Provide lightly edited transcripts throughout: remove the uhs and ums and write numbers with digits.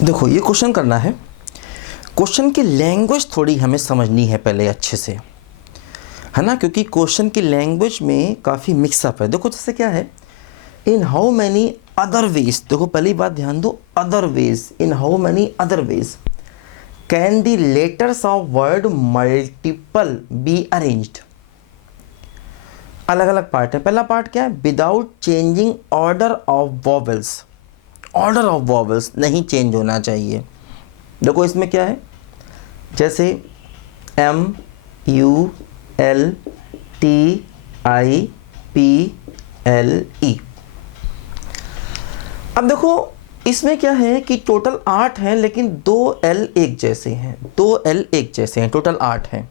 देखो ये क्वेश्चन करना है। क्वेश्चन की लैंग्वेज थोड़ी हमें समझनी है पहले अच्छे से, है ना, क्योंकि क्वेश्चन की लैंग्वेज में काफ़ी मिक्सअप है। देखो जैसे क्या है, in how many other ways, देखो पहली बात ध्यान दो, other ways, in how many other ways can the letters of word multiple be arranged. अलग अलग पार्ट है। पहला पार्ट क्या है, without changing order of vowels. Order of vowels नहीं चेंज होना चाहिए। देखो इसमें क्या है, जैसे M U L T I P L E। अब देखो इसमें क्या है कि टोटल 8 हैं, लेकिन 2 L एक जैसे हैं, 2 L एक जैसे हैं, टोटल 8 हैं।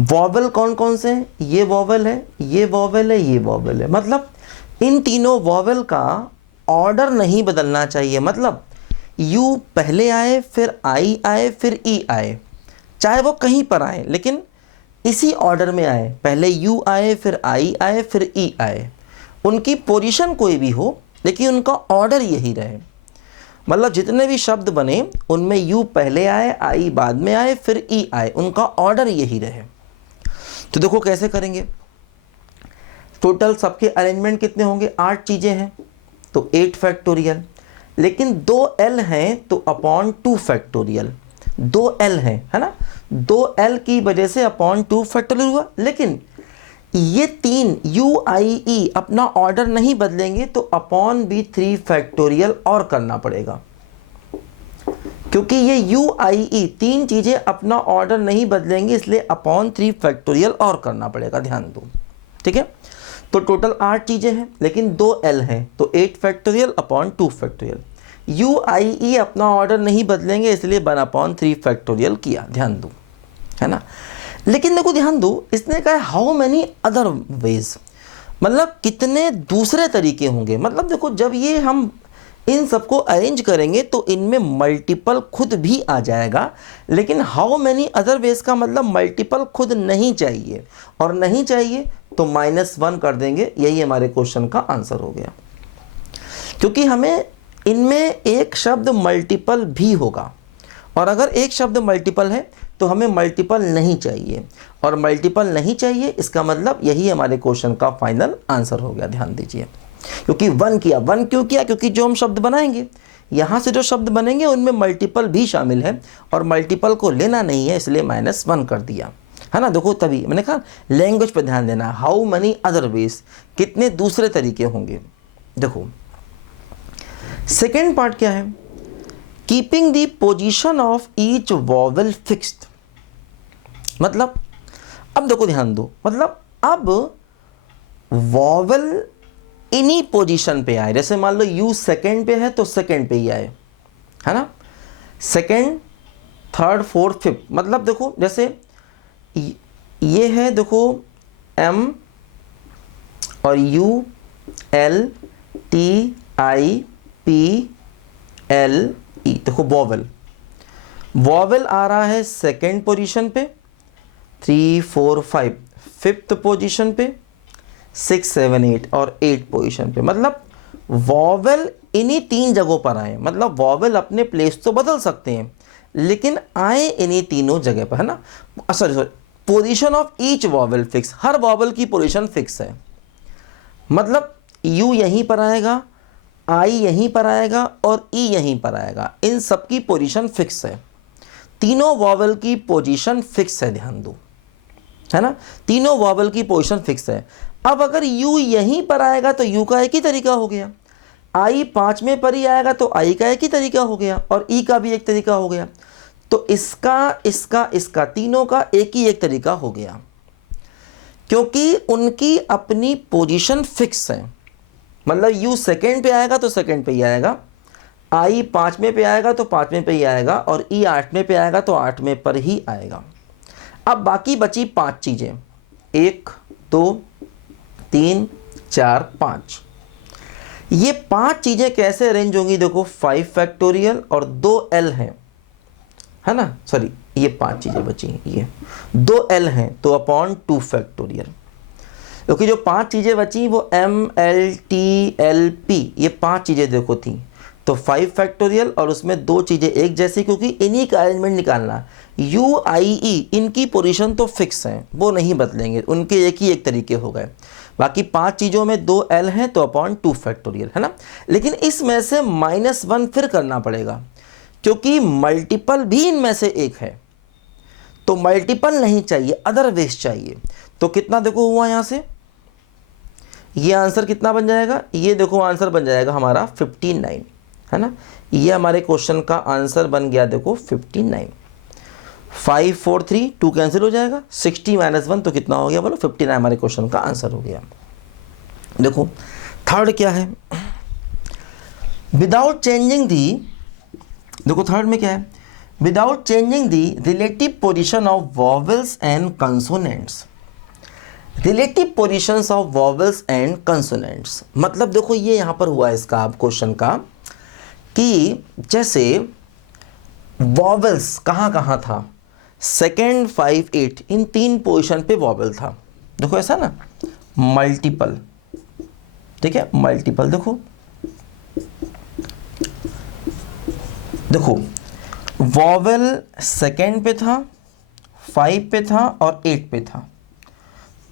वॉवल कौन कौन से हैं, ये वॉवल है, ये वॉवल है, ये वॉवल है। मतलब इन तीनों वॉवल का ऑर्डर नहीं बदलना चाहिए। मतलब यू पहले आए, फिर आई आए, फिर ई आए, चाहे वो कहीं पर आए, लेकिन इसी ऑर्डर में आए। पहले यू आए, फिर आई आए, फिर ई आए। उनकी पोजीशन कोई भी हो, लेकिन उनका ऑर्डर यही रहे। मतलब जितने भी शब्द बने उनमें यू पहले आए, आई बाद में आए, फिर ई आए, उनका ऑर्डर यही रहे। तो देखो कैसे करेंगे। टोटल सबके अरेंजमेंट कितने होंगे, 8 चीज़ें हैं तो 8 फैक्टोरियल, लेकिन 2 L हैं तो अपॉन 2 फैक्टोरियल। 2 L हैं, है ना, 2 L की वजह से अपॉन 2 फैक्टोरियल हुआ। लेकिन ये 3 U I E अपना ऑर्डर नहीं बदलेंगे तो अपॉन भी 3 फैक्टोरियल और करना पड़ेगा, क्योंकि ये U I E 3 चीज़ें अपना ऑर्डर नहीं बदलेंगे, इसलिए अपॉन 3 फैक्टोरियल और करना पड़ेगा। ध्यान दो, ठीक है। तो टोटल 8 चीज़ें हैं, लेकिन 2 L हैं तो 8 factorial upon 2 factorial. U I E अपना ऑर्डर नहीं बदलेंगे, इसलिए 1/3 फैक्टोरियल किया। ध्यान दो, है ना। लेकिन देखो ध्यान दो, इसने कहा हाउ मैनी अदर वेज, मतलब कितने दूसरे तरीके होंगे। मतलब देखो जब ये हम इन सबको अरेंज करेंगे तो इनमें मल्टीपल खुद भी आ जाएगा, लेकिन हाउ मैनी अदर वेज का मतलब मल्टीपल खुद नहीं चाहिए, और नहीं चाहिए तो -1 कर देंगे। यही हमारे क्वेश्चन का आंसर हो गया, क्योंकि हमें इनमें एक शब्द मल्टीपल भी होगा, और अगर एक शब्द मल्टीपल है तो हमें मल्टीपल नहीं चाहिए, और मल्टीपल नहीं चाहिए इसका मतलब यही हमारे क्वेश्चन का फाइनल आंसर हो गया। ध्यान दीजिए, क्योंकि 1 किया। 1 क्यों किया, क्योंकि जो हम शब्द बनाएंगे, यहाँ से जो शब्द बनेंगे उनमें मल्टीपल भी शामिल है, और मल्टीपल को लेना नहीं है, इसलिए -1 कर दिया, है ना। देखो तभी मैंने कहा लैंग्वेज पर ध्यान देना। हाउ मनी अदर वेज, कितने दूसरे तरीके होंगे। देखो सेकेंड पार्ट क्या है, keeping the position of each vowel fixed. मतलब अब देखो ध्यान दो, मतलब अब वॉवल इन्हीं पोजीशन पे आए। जैसे मान लो यू सेकेंड पे है तो सेकेंड पे ही आए, है ना, सेकेंड, थर्ड, फोर्थ, फिफ्थ। मतलब देखो जैसे ये है, देखो M और U L T I P L E, देखो वॉवल, वॉवल आ रहा है सेकेंड पोजीशन पे, 3 4 5 फिफ्थ पोजीशन पे, 6 7 8 और 8 पोजीशन पे। मतलब वॉवल इन्हीं 3 जगहों पर आए। मतलब वॉवल अपने प्लेस तो बदल सकते हैं, लेकिन आए इन्हीं तीनों जगह पर, है ना। Sorry, position of each vowel fix, her vowel की पोजीशन फिक्स है। मतलब यू यहीं पर आएगा, आई यहीं पर आएगा, और ई यहीं पर आएगा। इन सब की पोजीशन फिक्स है, तीनों वॉवल की पोजीशन फिक्स है। ध्यान दो, है ना, तीनों वॉवल की पोजीशन फिक्स है। अब अगर यू यहीं पर आएगा तो यू का एक ही तरीका हो गया, आई 5वें पर ही आएगा तो आई का एक ही तरीका हो गया, और ई का भी एक तरीका हो गया। तो इसका, इसका, इसका, तीनों का एक ही एक तरीका हो गया, क्योंकि उनकी अपनी पोजीशन फिक्स है। मतलब यू सेकेंड पे आएगा तो सेकेंड पे ही आएगा, आई 5वें पे आएगा तो 5वें पे ही आएगा, और ई 8वें पे आएगा तो 8वें पर ही आएगा। अब बाकी बची 5 चीज़ें, 1 2 3 4 5। ये 5 चीज़ें कैसे अरेंज होंगी, देखो 5 फैक्टोरियल और 2 L हैं, है ना, सॉरी ये 5 चीज़ें बची हैं, ये 2 L हैं तो अपॉन 2 फैक्टोरियल। क्योंकि जो 5 चीज़ें बची वो M L T L P, ये 5 चीज़ें देखो थी, तो 5 फैक्टोरियल और उसमें दो चीज़ें एक जैसी, क्योंकि इन्हीं का अरेंजमेंट निकालना। यू आई ई इनकी पोजीशन तो फिक्स हैं, वो नहीं बदलेंगे, उनके एक ही एक तरीके हो गए। बाकी 5 चीज़ों में 2 एल हैं तो अपॉन 2 फैक्टोरियल, है ना। लेकिन इसमें से -1 फिर करना पड़ेगा, क्योंकि मल्टीपल भी इनमें से एक है, तो मल्टीपल नहीं चाहिए, अदरवेज चाहिए। तो कितना देखो हुआ यहाँ से, ये आंसर कितना बन जाएगा, ये देखो आंसर बन जाएगा हमारा 59, है ना। ये हमारे क्वेश्चन का आंसर बन गया देखो 59। 5 4 3 2 कैंसिल हो जाएगा, 60 - 1 तो कितना हो गया बोलो, 59 हमारे क्वेश्चन का आंसर हो गया। देखो थर्ड क्या है, विदाउट चेंजिंग दी, देखो थर्ड में क्या है, without changing the relative position of vowels and consonants. Relative positions of vowels and consonants मतलब देखो ये यहाँ पर हुआ इसका क्वेश्चन का कि जैसे वॉवेल्स कहाँ कहाँ था, 2nd 5 8 इन 3 पोजीशन पे वॉवेल था। देखो ऐसा ना, मल्टीपल, ठीक है, मल्टीपल देखो देखो वॉवेल 2nd पे था, 5 पे था और 8 पे था,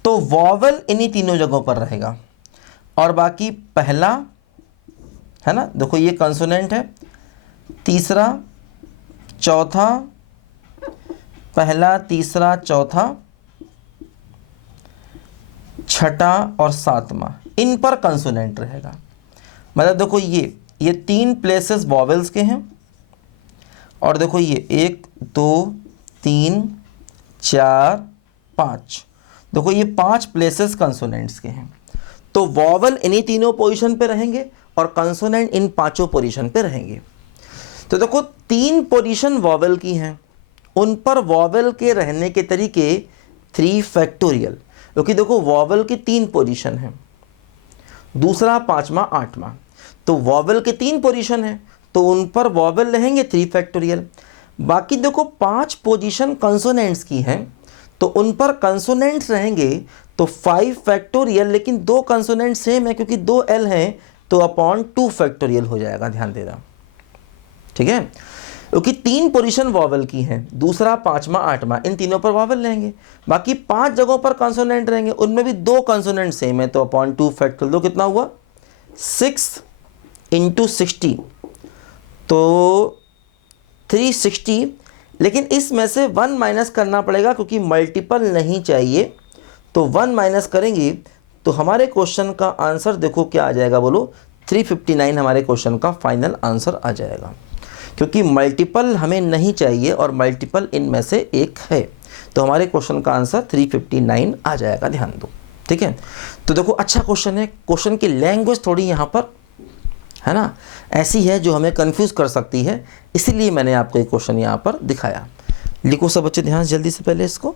तो वॉवेल इन्हीं तीनों जगहों पर रहेगा। और बाकी पहला, है ना, देखो ये कंसोनेंट है, तीसरा चौथा, पहला तीसरा चौथा छठा और 7वां, इन पर कंसोनेंट रहेगा। मतलब देखो ये 3 प्लेसेस वॉवेल्स के हैं, और देखो ये 1 2 3 4 5, देखो ये 5 प्लेसेस कंसोनेंट्स के हैं। तो वॉवेल इन्हीं तीनों पोजीशन पे रहेंगे और कंसोनेंट इन 5 पोजीशन पे रहेंगे। तो देखो 3 पोजीशन वॉवेल की हैं, उन पर वॉवेल के रहने के तरीके 3 फैक्टोरियल, क्योंकि देखो वॉवेल की 3 पोजीशन है, दूसरा 5वां 8वां, तो वॉवेल के 3 पोजीशन है तो उन पर वॉवेल रहेंगे 3 फैक्टोरियल। बाकी देखो 5 पोजीशन कंसोनेंट्स की हैं तो उन पर कंसोनेंट्स रहेंगे तो 5 फैक्टोरियल, लेकिन 2 कंसोनेंट सेम है क्योंकि 2 एल हैं तो अपॉन 2 फैक्टोरियल हो जाएगा, ध्यान देना, ठीक है। क्योंकि 3 पोजीशन वॉवेल की हैं, दूसरा 5वां 8वां, इन तीनों पर वॉवेल रहेंगे। बाकी 5 जगहों पर कंसोनेंट रहेंगे, उनमें भी 2 कंसोनेंट सेम है तो अपॉन 2 फैक्टोरियल। दो कितना हुआ 6 × 60 तो 360, लेकिन इसमें से 1 माइनस करना पड़ेगा क्योंकि मल्टीपल नहीं चाहिए, तो 1 माइनस करेंगे तो हमारे क्वेश्चन का आंसर देखो क्या आ जाएगा बोलो, 359 हमारे क्वेश्चन का फाइनल आंसर आ जाएगा, क्योंकि मल्टीपल हमें नहीं चाहिए और मल्टीपल इनमें से एक है, तो हमारे क्वेश्चन का आंसर 359 आ जाएगा, ध्यान दो, ठीक है। तो देखो अच्छा क्वेश्चन है, क्वेश्चन की लैंग्वेज थोड़ी यहाँ पर, है ना, ऐसी है जो हमें कंफ्यूज कर सकती है, इसीलिए मैंने आपको एक क्वेश्चन यहाँ पर दिखाया। लिखो सब बच्चे ध्यान जल्दी से पहले इसको।